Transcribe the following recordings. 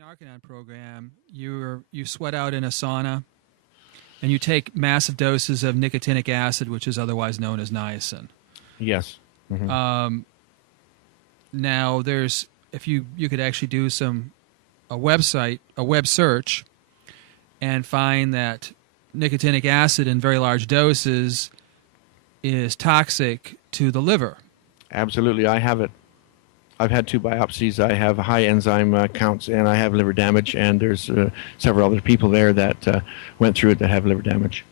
Narconon program, you sweat out in a sauna, and you take massive doses of nicotinic acid, which is otherwise known as niacin. Yes. Mm-hmm. Now, if you could actually do a web search, and find that nicotinic acid in very large doses is toxic to the liver. Absolutely, I have it. I've had 2 biopsies. I have high enzyme counts, and I have liver damage. And there's several other people there that went through it that have liver damage.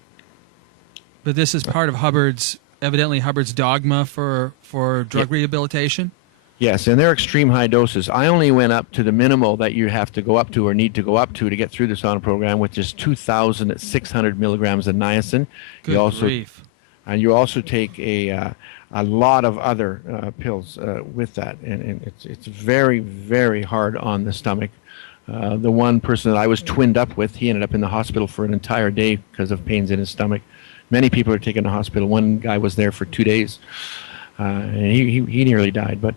But this is part of evidently Hubbard's dogma for drug rehabilitation. Yes, and they're extreme high doses. I only went up to the minimal that you have to go up to or need to go up to get through the sauna program, which is 2,600 milligrams of niacin. Good grief. And you also take a lot of other pills with that, and it's very, very hard on the stomach. The one person that I was twinned up with, he ended up in the hospital for an entire day because of pains in his stomach. Many people are taken to the hospital. One guy was there for 2 days, and he nearly died. But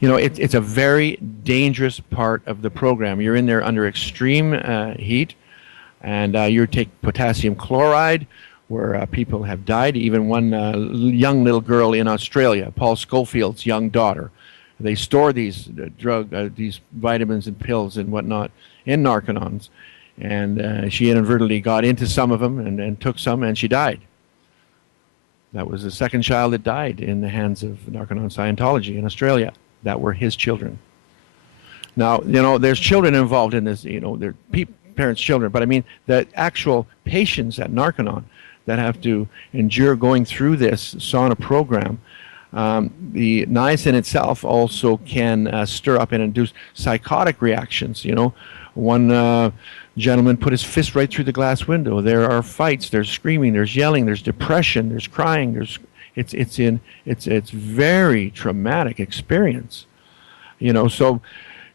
you know, it's a very dangerous part of the program. You're in there under extreme heat, and you take potassium chloride, where people have died. Even one young little girl in Australia, Paul Schofield's young daughter. They store these these vitamins and pills and whatnot in Narconons, and she inadvertently got into some of them and took some, and she died. That was the second child that died in the hands of Narconon Scientology in Australia. That were his children. Now, you know, there's children involved in this, you know, they're parents' children, but I mean, the actual patients at Narconon that have to endure going through this sauna program, the niacin itself also can stir up and induce psychotic reactions. You know, one gentleman put his fist right through the glass window. There are fights, there's screaming, there's yelling, there's depression, there's crying, it's very traumatic experience, you know. So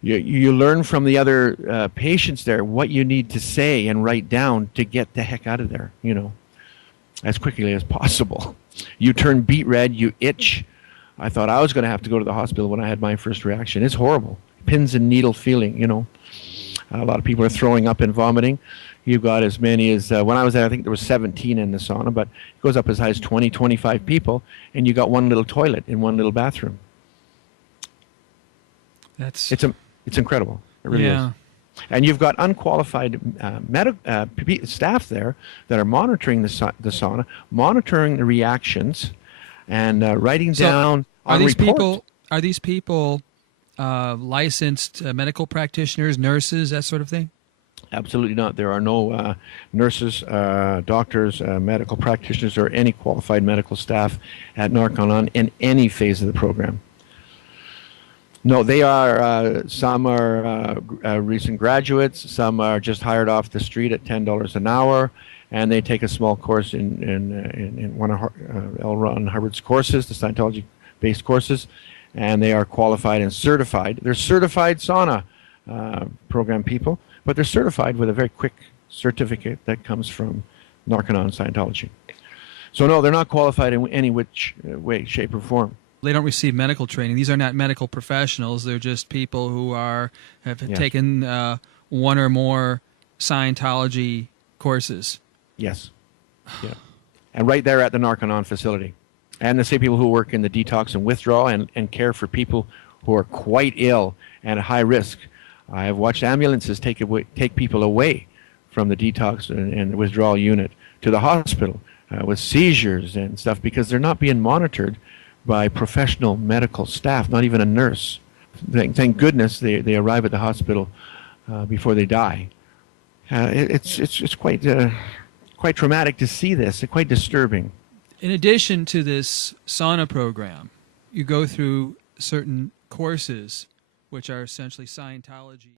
you learn from the other patients there what you need to say and write down to get the heck out of there, you know, as quickly as possible. You turn beet red, you itch. I thought I was going to have to go to the hospital when I had my first reaction. It's horrible. Pins and needle feeling, you know. A lot of people are throwing up and vomiting. You've got as many as, when I was there, I think there was 17 in the sauna, but it goes up as high as 20, 25 people, and you got one little toilet in one little bathroom. It's incredible. It really is. And you've got unqualified staff there that are monitoring the sauna, monitoring the reactions, and writing down on reports. Are these people licensed medical practitioners, nurses, that sort of thing? Absolutely not. There are no nurses, doctors, medical practitioners, or any qualified medical staff at Narconon in any phase of the program. No, they are, some are recent graduates, some are just hired off the street at $10 an hour, and they take a small course in one of L. Ron Hubbard's courses, the Scientology-based courses, and they are qualified and certified. They're certified sauna program people, but they're certified with a very quick certificate that comes from Narconon Scientology. So no, they're not qualified in any which way, shape, or form. They don't receive medical training. These are not medical professionals. They're just people who have taken one or more Scientology courses. Yes. Yeah. And right there at the Narconon facility. And the same people who work in the detox and withdrawal and care for people who are quite ill and at high risk. I have watched ambulances take people away from the detox and the withdrawal unit to the hospital with seizures and stuff because they're not being monitored by professional medical staff, not even a nurse. Thank goodness they arrive at the hospital before they die. It's quite traumatic to see this. It's quite disturbing. In addition to this sauna program, you go through certain courses which are essentially Scientology.